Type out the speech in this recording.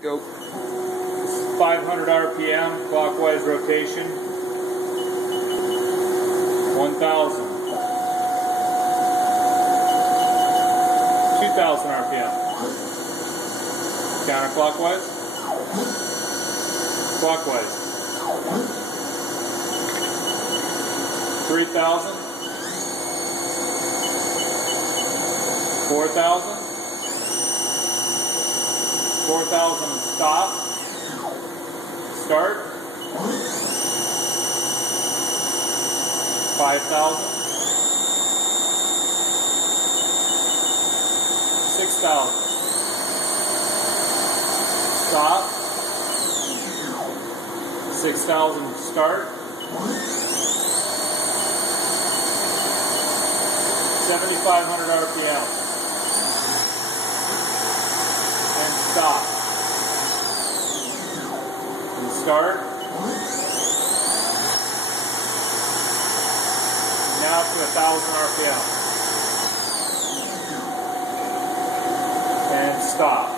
Go. This is 500 RPM, clockwise rotation. 1,000. 2,000 RPM. Counterclockwise. Clockwise. 3,000. 4,000. 4,000 and stop. Start. 5,000. 6,000. Stop. 6,000 start. 7,500 RPM. And stop. And start. Now to 1,000 RPM. And stop.